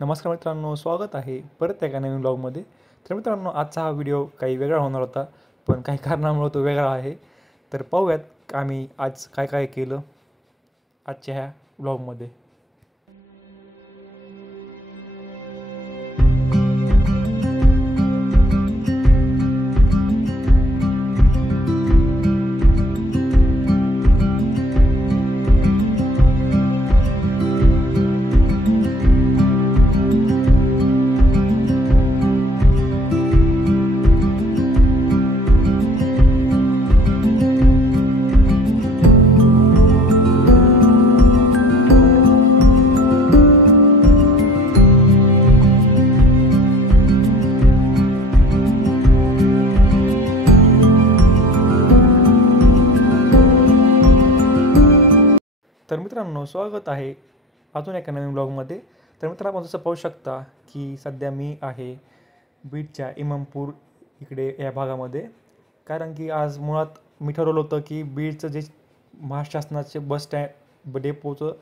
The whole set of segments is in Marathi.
नमस्कार मित्रांनो, स्वागत आहे परत एका नवीन ब्लॉगमध्ये. तर मित्रांनो, आजचा हा व्हिडिओ काही वेगळा होणार होता, पण काही कारणामुळे तो वेगळा आहे. तर पाहूयात आम्ही आज काय काय केलं आजच्या ह्या ब्लॉगमध्ये. तर मित्रांनो, स्वागत आहे अजून एका नवीन ब्लॉगमध्ये. तर मित्रांनो, आपण जसं पाहू शकता की सध्या मी आहे बीडच्या इमामपूर इकडे या भागामध्ये. कारण की आज मुळात मी ठरवलं होतं की बीडचं जे महाराष्ट्र शासनाचे बस स्टँड डेपोचं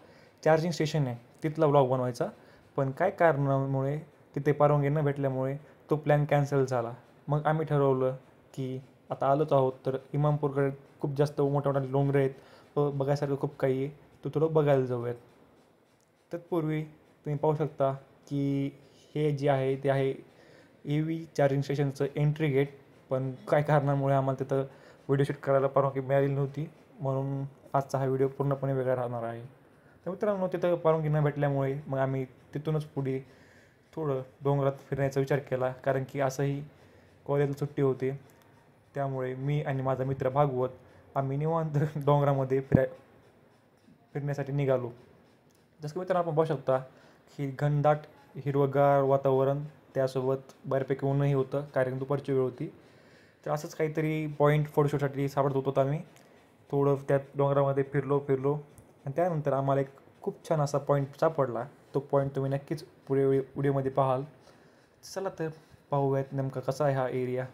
चार्जिंग स्टेशन आहे तिथला ब्लॉग बनवायचा. पण काय कारणामुळे तिथे परवानगी न भेटल्यामुळे तो प्लॅन कॅन्सल झाला. मग आम्ही ठरवलं की आता आलोच आहोत तर इमामपूरकडे खूप जास्त मोठ्या मोठ्या डोंगर आहेत, तो बघायसारखं खूप काही आहे, तो थोडं बघायला जाऊयात. तत्पूर्वी तुम्ही पाहू शकता की हे जे आहे ते आहे EV चार्जिंग स्टेशनचं एंट्री गेट. पण काय कारणामुळे आम्हाला तिथं व्हिडिओ शूट करायला परवानगी मिळाली नव्हती, म्हणून आजचा हा व्हिडिओ पूर्णपणे वेगळा राहणार आहे. तर मित्रांनो, तिथं परवानगी न भेटल्यामुळे मग आम्ही तिथूनच पुढे थोडं डोंगरात फिरण्याचा विचार केला. कारण की असंही कॉलेजला सुट्टी होती, त्यामुळे मी आणि माझा मित्र भागवत आम्ही निवांत डोंगरामध्ये फिरण्यासाठी निघालो. जसं की मित्रांनो, आपण पाहू शकता की घनदाट हिरवंगार वातावरण, त्यासोबत बऱ्यापैकी ऊनही होतं कारण दुपारची वेळ होती. तर असंच काहीतरी पॉईंट फोटोशूटसाठी सापडत होतो आम्ही. थोडं त्यात डोंगरामध्ये फिरलो आणि त्यानंतर आम्हाला एक खूप छान असा पॉईंट सापडला. तो पॉईंट तुम्ही नक्कीच पुढे व्हिडिओमध्ये पाहाल. चला तर पाहूयात नेमका कसा आहे हा एरिया.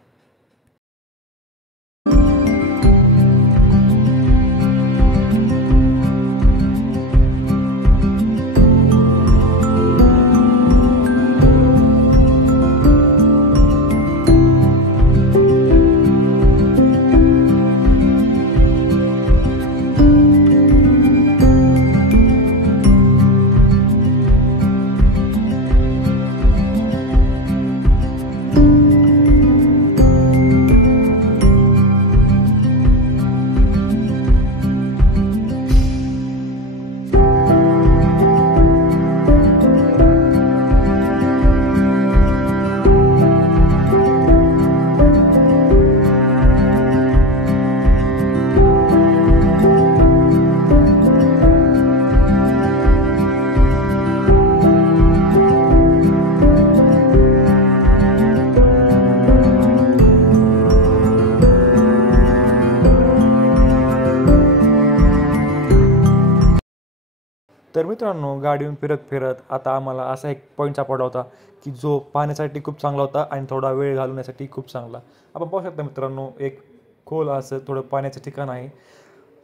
तर मित्रांनो, गाडीहून फिरत आता आम्हाला असा एक पॉईंट सापडला होता की जो पाहण्यासाठी खूप चांगला होता आणि थोडा वेळ घालवण्यासाठी खूप चांगला. आपण पाहू शकता मित्रांनो, एक खोल असं थोडं पाण्याचं ठिकाण आहे.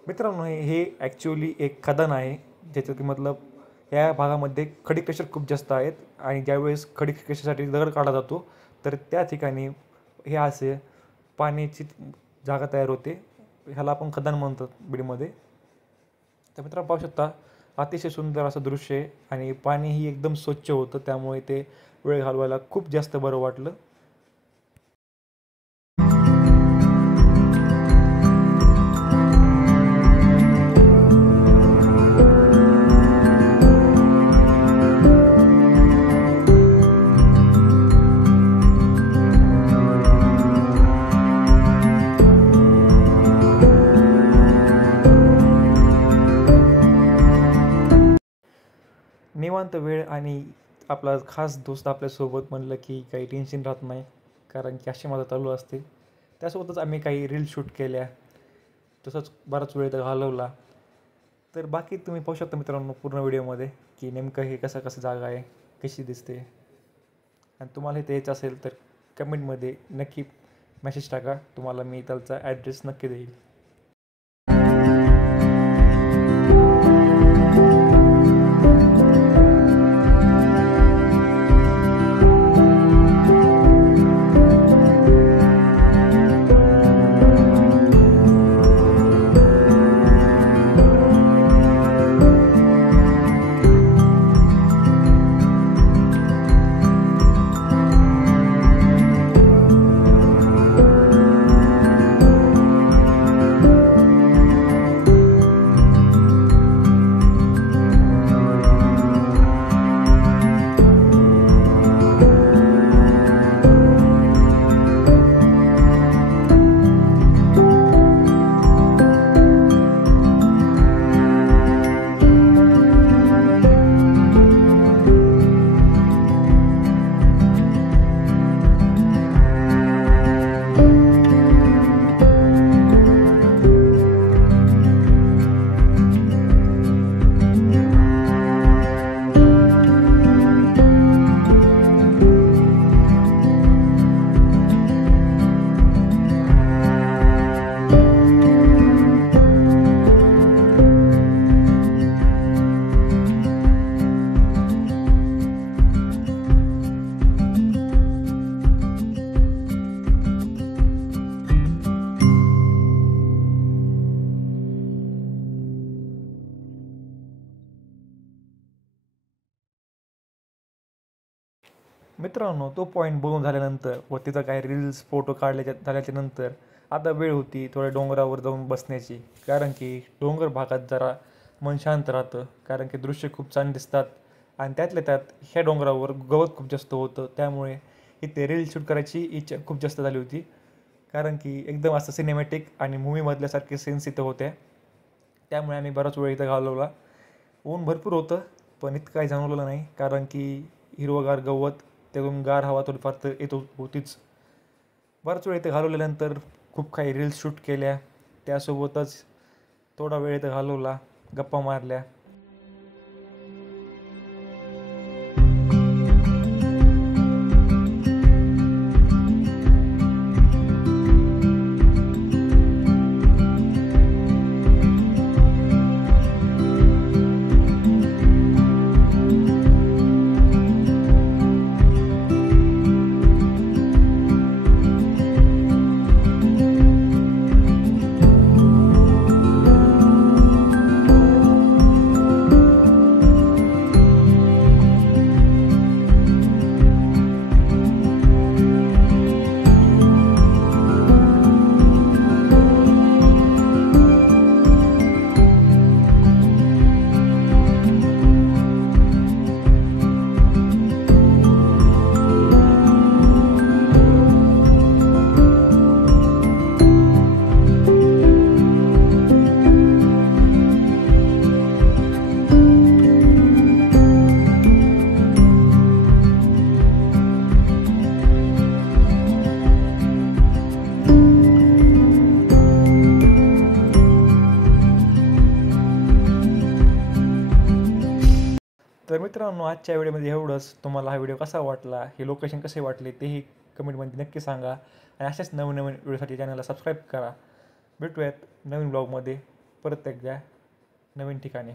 मित्रांनो, हे ॲक्च्युअली एक खदान आहे, ज्याचं की मतलब या भागामध्ये खडी क्रेशर खूप जास्त आहेत आणि ज्यावेळेस खडी क्रेशरसाठी दगड काढला जातो तर त्या ठिकाणी हे असे पाण्याची जागा तयार होते. ह्याला आपण खदान म्हणतो बीडमध्ये. तर मित्रांनो, पाहू शकता अतिशय सुंदर असं दृश्य आहे आणि पाणीही एकदम स्वच्छ होतं, त्यामुळे ते वेळ घालवायला खूप जास्त बरं वाटलं. निवांत वेळ आणि आपला खास दोस्त आपल्यासोबत म्हणलं की काही टेन्शन राहत नाही, कारण की अशी माझं चालू असते. त्यासोबतच आम्ही काही रील शूट केल्या, तसंच बराच वेळ घालवला. तर बाकी तुम्ही पाहू शकता मित्रांनो पूर्ण व्हिडिओमध्ये की नेमकं हे कसं जागा आहे, कशी दिसते. आणि तुम्हाला इथे यायचं असेल तर कमेंटमध्ये नक्की मेसेज टाका, तुम्हाला मी त्याचा ॲड्रेस नक्की देईल. मित्रांनो, तो पॉईंट बघून झाल्यानंतर व तिथं काही रील्स फोटो झाल्याच्या नंतर आता वेळ होती थोड्या डोंगरावर जाऊन बसण्याची. कारण की डोंगर भागात जरा मन शांत राहतं, कारण की दृश्य खूप छान दिसतात आणि त्यातल्या त्यात ह्या डोंगरावर गवत खूप जास्त होतं. त्यामुळे इथे रील शूट करायची इच्छा खूप जास्त झाली होती, कारण की एकदम असं सिनेमॅटिक आणि मूवीमधल्यासारखे सीन्स इथं होत्या. त्यामुळे आम्ही बराच वेळ इथं घालवला. ऊन भरपूर होतं, पण इतकं काही जाणवलं नाही, कारण की हिरवंगार गवत, त्यातून गार हवा थोडीफार तर येत होतीच. बराच वेळ इथे घालवल्यानंतर खूप काही रील्स शूट केल्या, त्यासोबतच थोडा वेळ इथं घालवला, गप्पा मारल्या. तर मित्रांनो, आजच्या व्हिडिओमध्ये एवढंच. तुम्हाला हा व्हिडिओ कसा वाटला, हे लोकेशन कसे वाटले, तेही कमेंटमध्ये नक्की सांगा आणि अशाच नवीन नवीन व्हिडिओसाठी चॅनलला सबस्क्राईब करा. भेटूयात नवीन ब्लॉगमध्ये परत एकदा नवीन ठिकाणी.